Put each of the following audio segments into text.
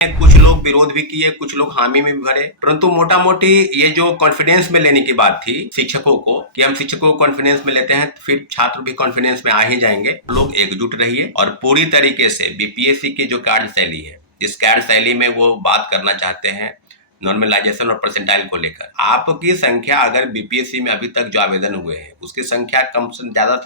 कुछ लोग विरोध भी किए, कुछ लोग हामी में भी भरे, परंतु मोटा मोटी ये जो कॉन्फिडेंस में लेने की बात थी शिक्षकों को कि हम शिक्षकों को कॉन्फिडेंस में लेते हैं तो फिर छात्र भी कॉन्फिडेंस में आ ही जाएंगे। लोग एकजुट रहिए और पूरी तरीके से बीपीएससी की जो कार्यशैली है, इस कार्यशैली में वो बात करना चाहते हैं नॉर्मलाइजेशन और परसेंटाइल को लेकर। आपकी संख्या अगर बीपीएससी में अभी तक जो आवेदन हुए हैं उसकी संख्या कम से ज्यादा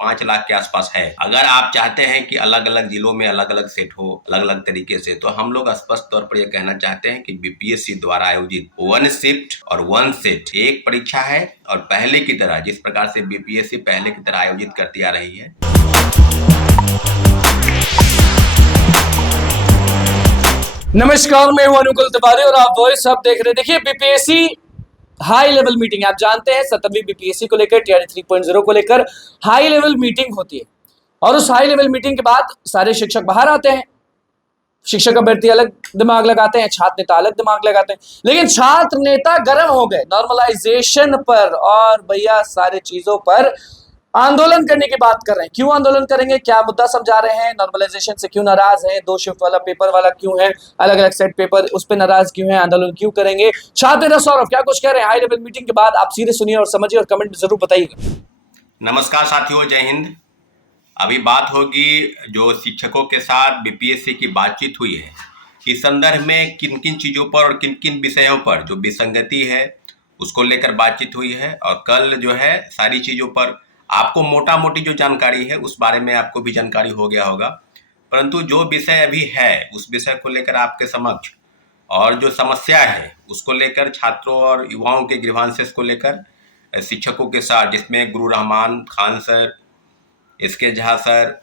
5 लाख के आसपास है। अगर आप चाहते हैं कि अलग अलग जिलों में अलग अलग सेट हो अलग अलग तरीके से, तो हम लोग स्पष्ट तौर पर यह कहना चाहते हैं कि बीपीएससी द्वारा आयोजित 1 शिफ्ट और 1 सेट एक परीक्षा है और पहले की तरह जिस प्रकार से बीपीएससी पहले की तरह आयोजित करती आ रही है। नमस्कार, मैं हूं अनुकुल तिवारी और आप वॉइस अब देख रहे हैं। देखिए, बीपीएससी हाई लेवल मीटिंग आप जानते हैं 17वीं बीपीएससी को लेकर टीआरई 3.0 को लेकर हाई लेवल मीटिंग होती है और उस हाई लेवल मीटिंग के बाद सारे शिक्षक बाहर आते हैं। शिक्षक अभ्यर्थी अलग दिमाग लगाते हैं, छात्र नेता अलग दिमाग लगाते हैं, लेकिन छात्र नेता गर्म हो गए नॉर्मलाइजेशन पर और भैया सारे चीजों पर आंदोलन करने की बात कर रहे हैं। क्यों आंदोलन करेंगे, क्या मुद्दा समझा रहे हैं, नॉर्मलाइजेशन से क्यों नाराज हैं, 2 शिफ्ट वाला पेपर वाला क्यों है, अलग अलग सेट पेपर उस पर नाराज क्यों है, आंदोलन क्यों करेंगे। छात्र नेता सौरभ क्या कुछ कह रहे हैं हाई लेवल मीटिंग के बाद, आप सीधे सुनिए और समझिए और कमेंट जरूर बताइएगा। नमस्कार साथियों, जय हिंद। अभी बात होगी जो शिक्षकों के साथ बीपीएससी की बातचीत हुई है, इस संदर्भ में किन किन चीज़ों पर और किन किन विषयों पर जो विसंगति है उसको लेकर बातचीत हुई है। और कल जो है सारी चीज़ों पर आपको मोटा मोटी जो जानकारी है उस बारे में आपको भी जानकारी हो गया होगा, परंतु जो विषय अभी है उस विषय को लेकर आपके समक्ष और जो समस्या है उसको लेकर छात्रों और युवाओं के ग्रीवांसेस को लेकर शिक्षकों के साथ, जिसमें Guru Rahman Khan sir, SK Jha sir,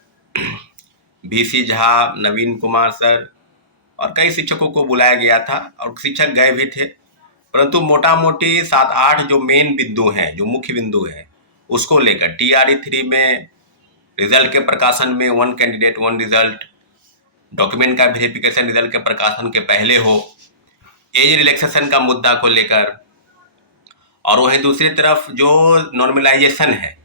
BC Jha, Naveen Kumar sir और कई शिक्षकों को बुलाया गया था और शिक्षक गए भी थे, परंतु मोटा मोटी 7-8 जो मेन बिंदु हैं, जो मुख्य बिंदु हैं उसको लेकर टीआरई 3 में रिजल्ट के प्रकाशन में 1 कैंडिडेट 1 रिजल्ट, डॉक्यूमेंट का वेरिफिकेशन रिजल्ट के प्रकाशन के पहले हो, एज रिलैक्सेशन का मुद्दा को लेकर, और वहीं दूसरी तरफ जो नॉर्मलाइजेशन है,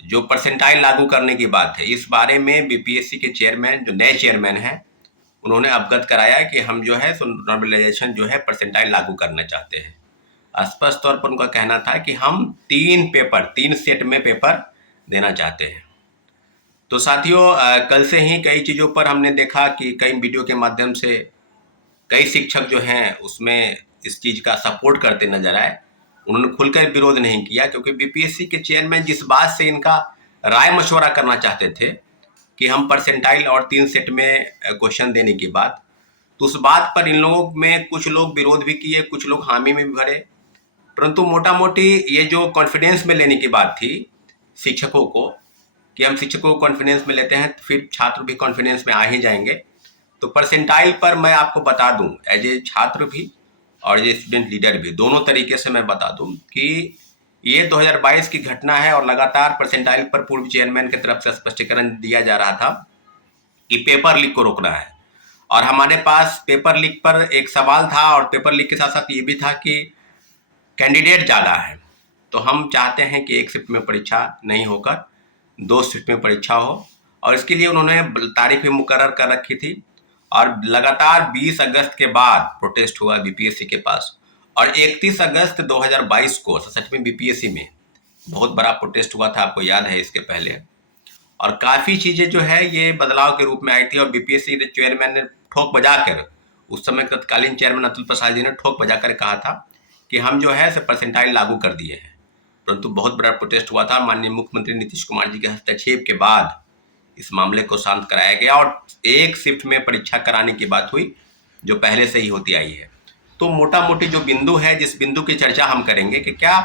जो परसेंटाइल लागू करने की बात है, इस बारे में बीपीएससी के चेयरमैन जो नए चेयरमैन हैं उन्होंने अवगत कराया कि हम जो है नॉर्मलाइजेशन जो है परसेंटाइल लागू करना चाहते हैं। स्पष्ट तौर पर उनका कहना था कि हम 3 सेट में पेपर देना चाहते हैं। तो साथियों, कल से ही कई चीज़ों पर हमने देखा कि कई वीडियो के माध्यम से कई शिक्षक जो हैं उसमें इस चीज़ का सपोर्ट करते नजर आए। उन्होंने खुलकर विरोध नहीं किया, क्योंकि बीपीएससी के चेयरमैन जिस बात से इनका राय मशवरा करना चाहते थे कि हम परसेंटाइल और 3 सेट में क्वेश्चन देने की बात, तो उस बात पर इन लोगों में कुछ लोग विरोध भी किए, कुछ लोग हामी में भी भरे, परंतु मोटा मोटी ये जो कॉन्फिडेंस में लेने की बात थी शिक्षकों को कि हम शिक्षकों को कॉन्फिडेंस में लेते हैं तो फिर छात्र भी कॉन्फिडेंस में आ ही जाएंगे। तो परसेंटाइल पर मैं आपको बता दूं, एज ए छात्र भी और ये स्टूडेंट लीडर भी, दोनों तरीके से मैं बता दूं कि ये 2022 की घटना है और लगातार परसेंटाइल पर पूर्व चेयरमैन की तरफ से स्पष्टीकरण दिया जा रहा था कि पेपर लीक को रोकना है। और हमारे पास पेपर लीक पर एक सवाल था और पेपर लीक के साथ साथ ये भी था कि कैंडिडेट ज़्यादा है, तो हम चाहते हैं कि 1 शिफ्ट में परीक्षा नहीं होकर 2 शिफ्ट में परीक्षा हो, और इसके लिए उन्होंने तारीख भी मुकर्रर कर रखी थी। और लगातार 20 अगस्त के बाद प्रोटेस्ट हुआ बीपीएससी के पास, और 31 अगस्त 2022 को 67वीं बीपीएससी में बहुत बड़ा प्रोटेस्ट हुआ था, आपको याद है इसके पहले, और काफ़ी चीज़ें जो है ये बदलाव के रूप में आई थी। और बीपीएससी के चेयरमैन ने ठोक बजाकर, उस समय तत्कालीन चेयरमैन अतुल प्रसाद जी ने ठोक बजाकर कहा था कि हम जो है परसेंटाइल लागू कर दिए हैं, परंतु बहुत बड़ा प्रोटेस्ट हुआ था। माननीय मुख्यमंत्री नीतीश कुमार जी के हस्तक्षेप के बाद इस मामले को शांत कराया गया और 1 शिफ्ट में परीक्षा कराने की बात हुई, जो पहले से ही होती आई है। तो मोटा मोटी जो बिंदु है, जिस बिंदु की चर्चा हम करेंगे कि क्या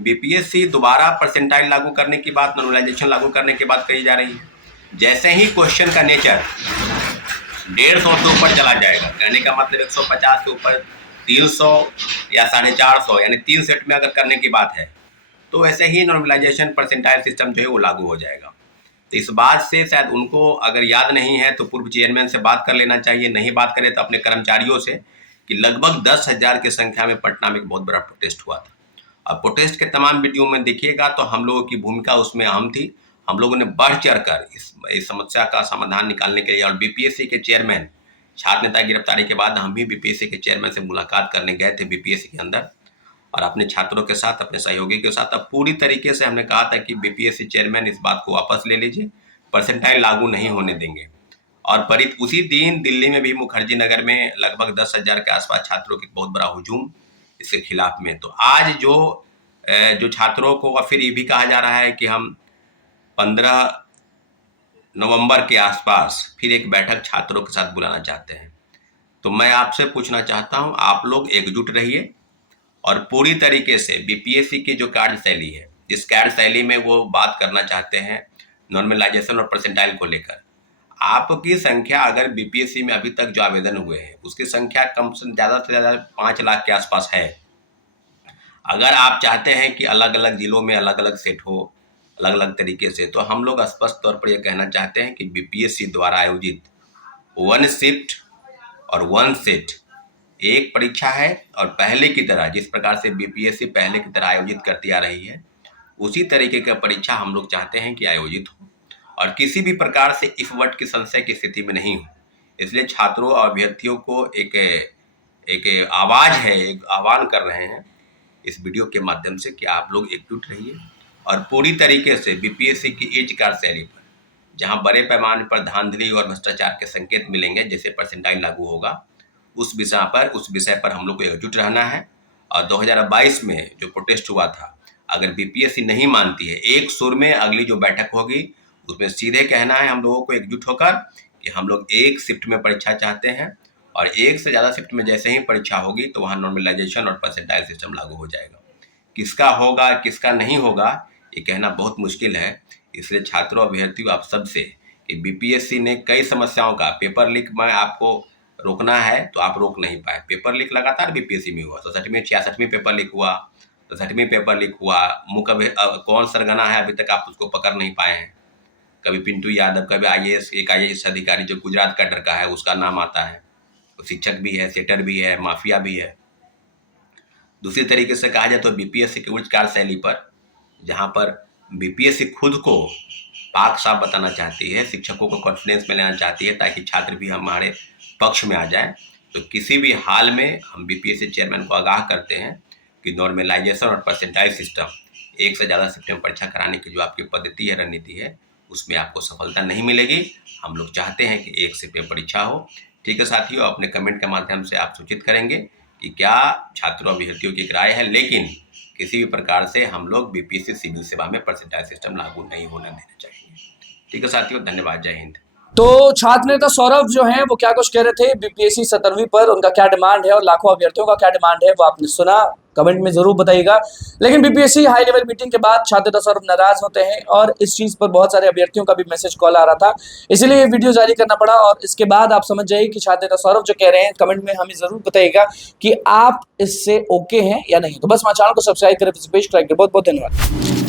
बीपीएससी दोबारा परसेंटाइल लागू करने की बात, नॉर्मलाइजेशन लागू करने की बात कही जा रही है। जैसे ही क्वेश्चन का नेचर 150 से ऊपर चला जाएगा, कहने का मतलब 150 से ऊपर 300 या 450, यानी 3 सेट में अगर करने की बात है, तो वैसे ही नॉर्मलाइजेशन परसेंटाइल सिस्टम जो है वो लागू हो जाएगा। तो इस बात से शायद उनको अगर याद नहीं है तो पूर्व चेयरमैन से बात कर लेना चाहिए, नहीं बात करें तो अपने कर्मचारियों से, कि लगभग 10,000 की संख्या में पटना में एक बहुत बड़ा प्रोटेस्ट हुआ था। अब प्रोटेस्ट के तमाम वीडियो में देखिएगा तो हम लोगों की भूमिका उसमें अहम थी। हम लोगों ने बढ़ चढ़ कर इस समस्या का समाधान निकालने के लिए, और बीपीएससी के चेयरमैन छात्र नेता गिरफ्तारी के बाद हम भी बीपीएससी के चेयरमैन से मुलाकात करने गए थे बीपीएससी के अंदर, और अपने छात्रों के साथ, अपने सहयोगी के साथ अब पूरी तरीके से हमने कहा था कि बीपीएससी चेयरमैन इस बात को वापस ले लीजिए, परसेंटाइल लागू नहीं होने देंगे। और परित उसी दिन दिल्ली में भी मुखर्जी नगर में लगभग 10,000 के आसपास छात्रों की बहुत बड़ा हुजूम इसके खिलाफ में। तो आज जो छात्रों को, और फिर ये भी कहा जा रहा है कि हम 15 नवंबर के आसपास फिर एक बैठक छात्रों के साथ बुलाना चाहते हैं। तो मैं आपसे पूछना चाहता हूं, आप लोग एकजुट रहिए और पूरी तरीके से बीपीएससी की जो कार्यशैली है, इस कार्यशैली में वो बात करना चाहते हैं नॉर्मलाइजेशन और परसेंटाइल को लेकर। आपकी संख्या अगर बीपीएससी में अभी तक जो आवेदन हुए हैं उसकी संख्या कम से ज़्यादा 5 लाख के आसपास है। अगर आप चाहते हैं कि अलग अलग जिलों में अलग अलग सेट हो, अलग अलग तरीके से, तो हम लोग स्पष्ट तौर पर यह कहना चाहते हैं कि बीपीएससी द्वारा आयोजित 1 शिफ्ट और 1 सेट एक परीक्षा है, और पहले की तरह जिस प्रकार से बीपीएससी पहले की तरह आयोजित करती आ रही है उसी तरीके का परीक्षा हम लोग चाहते हैं कि आयोजित हो, और किसी भी प्रकार से इफवट की संशय की स्थिति में नहीं हो। इसलिए छात्रों और अभ्यर्थियों को एक आवाज़ है, एक आह्वान कर रहे हैं इस वीडियो के माध्यम से कि आप लोग एकजुट रहिए और पूरी तरीके से बीपीएससी की इस कार्यशैली पर, जहां बड़े पैमाने पर धांधली और भ्रष्टाचार के संकेत मिलेंगे जैसे परसेंटाइल लागू होगा, उस विषय पर हम लोग को एकजुट रहना है। और 2022 में जो प्रोटेस्ट हुआ था, अगर बीपीएससी नहीं मानती है, एक सुर में अगली जो बैठक होगी उसमें सीधे कहना है हम लोगों को एकजुट होकर कि हम लोग एक शिफ्ट में परीक्षा चाहते हैं, और एक से ज़्यादा शिफ्ट में जैसे ही परीक्षा होगी तो वहाँ नॉर्मलाइजेशन और परसेंटाइल सिस्टम लागू हो जाएगा। किसका होगा किसका नहीं होगा ये कहना बहुत मुश्किल है। इसलिए छात्रों अभ्यर्थियों आप सबसे कि बीपीएससी ने कई समस्याओं का, पेपर लीक में आपको रोकना है तो आप रोक नहीं पाए। पेपर लीक लगातार बीपीएससी में हुआ, 67वीं 66वीं पेपर लीक हुआ, 67वीं पेपर लीक हुआ। कौन सरगना है अभी तक आप उसको पकड़ नहीं पाए हैं। कभी पिंटू यादव, कभी एक आईएएस अधिकारी जो गुजरात कैडर का है उसका नाम आता है, तो शिक्षक भी है, सेटर भी है, माफिया भी है। दूसरी तरीके से कहा जाए तो बीपीएससी की उच्च कार्यशैली पर, जहां पर बीपीएससी खुद को पाक साफ बताना चाहती है, शिक्षकों को कॉन्फिडेंस में लेना चाहती है ताकि छात्र भी हमारे पक्ष में आ जाए, तो किसी भी हाल में हम बीपीएससी चेयरमैन को आगाह करते हैं कि नॉर्मलाइजेशन और परसेंटाइल सिस्टम, एक से ज़्यादा शिफ्ट में परीक्षा कराने की जो आपकी पद्धति है, रणनीति है, उसमें आपको सफलता नहीं मिलेगी। हम लोग चाहते हैं कि एक शिफ्ट में परीक्षा हो। ठीक है साथियों, अपने कमेंट के माध्यम से आप सूचित करेंगे कि क्या छात्रों अभ्यर्थियों की राय है, लेकिन किसी भी प्रकार से हम लोग बीपीएससी सिविल सेवा में परसेंटाइल सिस्टम लागू नहीं होने देना चाहिए। ठीक है साथियों, धन्यवाद, जय हिंद। तो छात्र नेता सौरभ जो हैं वो क्या कुछ कह रहे थे बीपीएससी 17वीं पर, उनका क्या डिमांड है और लाखों अभ्यर्थियों का क्या डिमांड है वो आपने सुना, कमेंट में जरूर बताइएगा। लेकिन बीपीएससी हाई लेवल मीटिंग के बाद छात्र नेता सौरभ नाराज होते हैं और इस चीज पर बहुत सारे अभ्यर्थियों का भी मैसेज कॉल आ रहा था, इसीलिए ये वीडियो जारी करना पड़ा। और इसके बाद आप समझ जाइए कि छात्र नेता सौरभ जो कह रहे हैं, कमेंट में हमें जरूर बताइएगा कि आप इससे ओके हैं या नहीं। तो बस हमारे चैनल को सब्सक्राइब करें, पेज को लाइक करें। बहुत बहुत धन्यवाद।